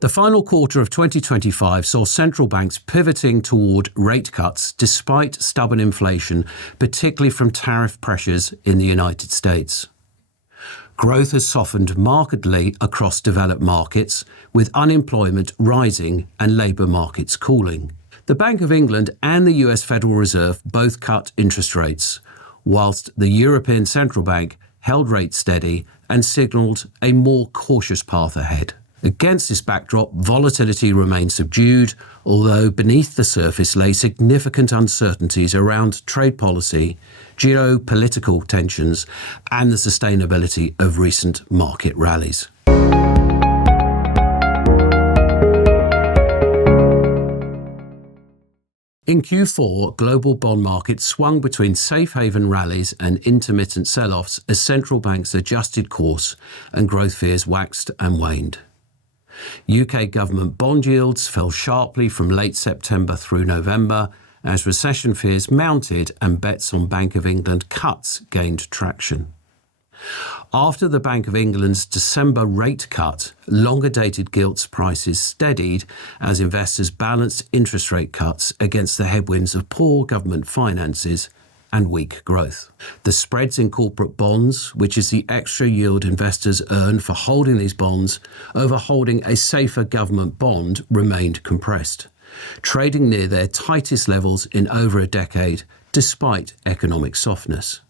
The final quarter of 2025 saw central banks pivoting toward rate cuts despite stubborn inflation, particularly from tariff pressures in the United States. Growth has softened markedly across developed markets, with unemployment rising and labour markets cooling. The Bank of England and the US Federal Reserve both cut interest rates, whilst the European Central Bank held rates steady and signalled a more cautious path ahead. Against this backdrop, volatility remains subdued, although beneath the surface lay significant uncertainties around trade policy, geopolitical tensions, and the sustainability of recent market rallies. In Q4, global bond markets swung between safe haven rallies and intermittent sell-offs as central banks adjusted course and growth fears waxed and waned. UK government bond yields fell sharply from late September through November as recession fears mounted and bets on Bank of England cuts gained traction. After the Bank of England's December rate cut, longer-dated gilts prices steadied as investors balanced interest rate cuts against the headwinds of poor government finances and weak growth. The spreads in corporate bonds, which is the extra yield investors earn for holding these bonds over holding a safer government bond, remained compressed, trading near their tightest levels in over a decade despite economic softness.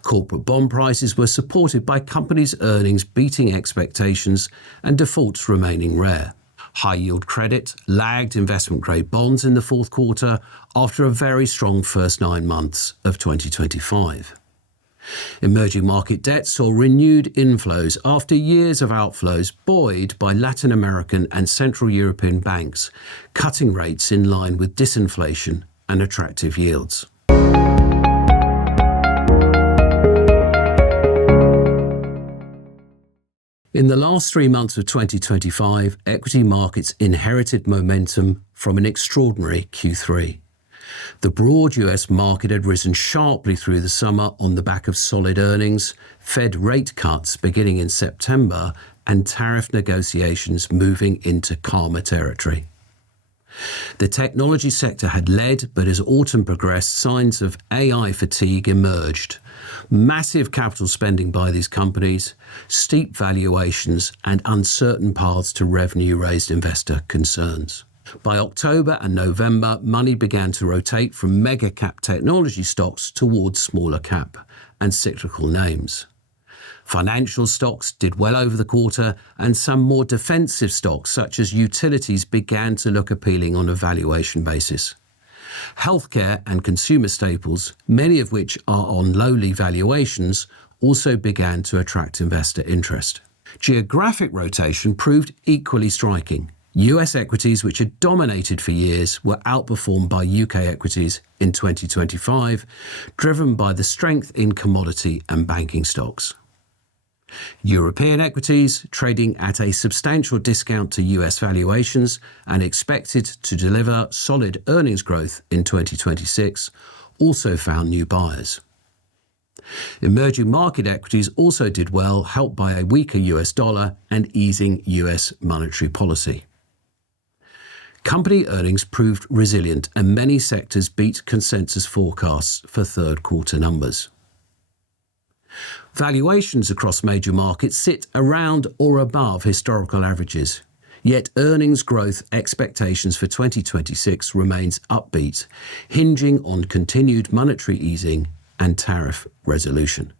Corporate bond prices were supported by companies' earnings beating expectations and defaults remaining rare. High-yield credit lagged investment-grade bonds in the fourth quarter after a very strong first 9 months of 2025. Emerging market debt saw renewed inflows after years of outflows buoyed by Latin American and Central European banks, cutting rates in line with disinflation and attractive yields. In the last 3 months of 2025, equity markets inherited momentum from an extraordinary Q3. The broad US market had risen sharply through the summer on the back of solid earnings, Fed rate cuts beginning in September, and tariff negotiations moving into calmer territory. The technology sector had led, but as autumn progressed, signs of AI fatigue emerged. Massive capital spending by these companies, steep valuations, and uncertain paths to revenue raised investor concerns. By October and November, money began to rotate from mega-cap technology stocks towards smaller cap and cyclical names. Financial stocks did well over the quarter, and some more defensive stocks, such as utilities, began to look appealing on a valuation basis. Healthcare and consumer staples, many of which are on lowly valuations, also began to attract investor interest. Geographic rotation proved equally striking. US equities, which had dominated for years, were outperformed by UK equities in 2025, driven by the strength in commodity and banking stocks. European equities, trading at a substantial discount to US valuations and expected to deliver solid earnings growth in 2026, also found new buyers. Emerging market equities also did well, helped by a weaker US dollar and easing US monetary policy. Company earnings proved resilient and many sectors beat consensus forecasts for third quarter numbers. Valuations across major markets sit around or above historical averages, yet earnings growth expectations for 2026 remains upbeat, hinging on continued monetary easing and tariff resolution.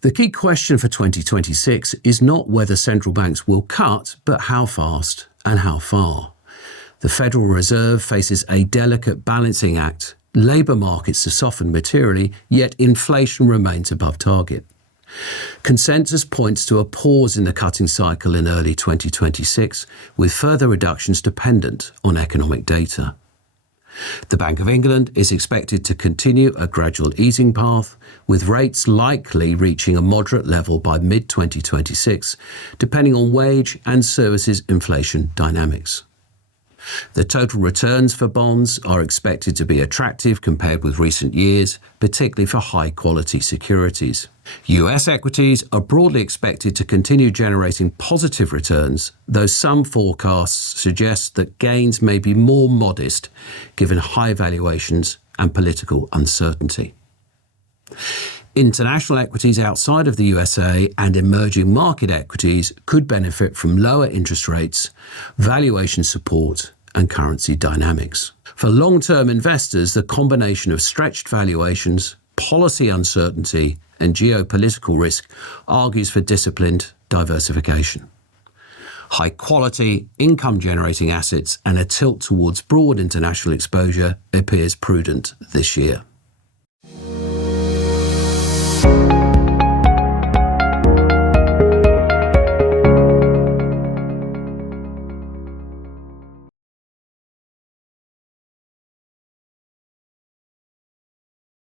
The key question for 2026 is not whether central banks will cut, but how fast and how far. The Federal Reserve faces a delicate balancing act. Labour markets have softened materially, yet inflation remains above target. Consensus points to a pause in the cutting cycle in early 2026, with further reductions dependent on economic data. The Bank of England is expected to continue a gradual easing path, with rates likely reaching a moderate level by mid-2026, depending on wage and services inflation dynamics. The total returns for bonds are expected to be attractive compared with recent years, particularly for high-quality securities. US equities are broadly expected to continue generating positive returns, though some forecasts suggest that gains may be more modest given high valuations and political uncertainty. International equities outside of the USA and emerging market equities could benefit from lower interest rates, valuation support, and currency dynamics. For long-term investors, the combination of stretched valuations, policy uncertainty, and geopolitical risk argues for disciplined diversification. High-quality, income-generating assets and a tilt towards broad international exposure appears prudent this year.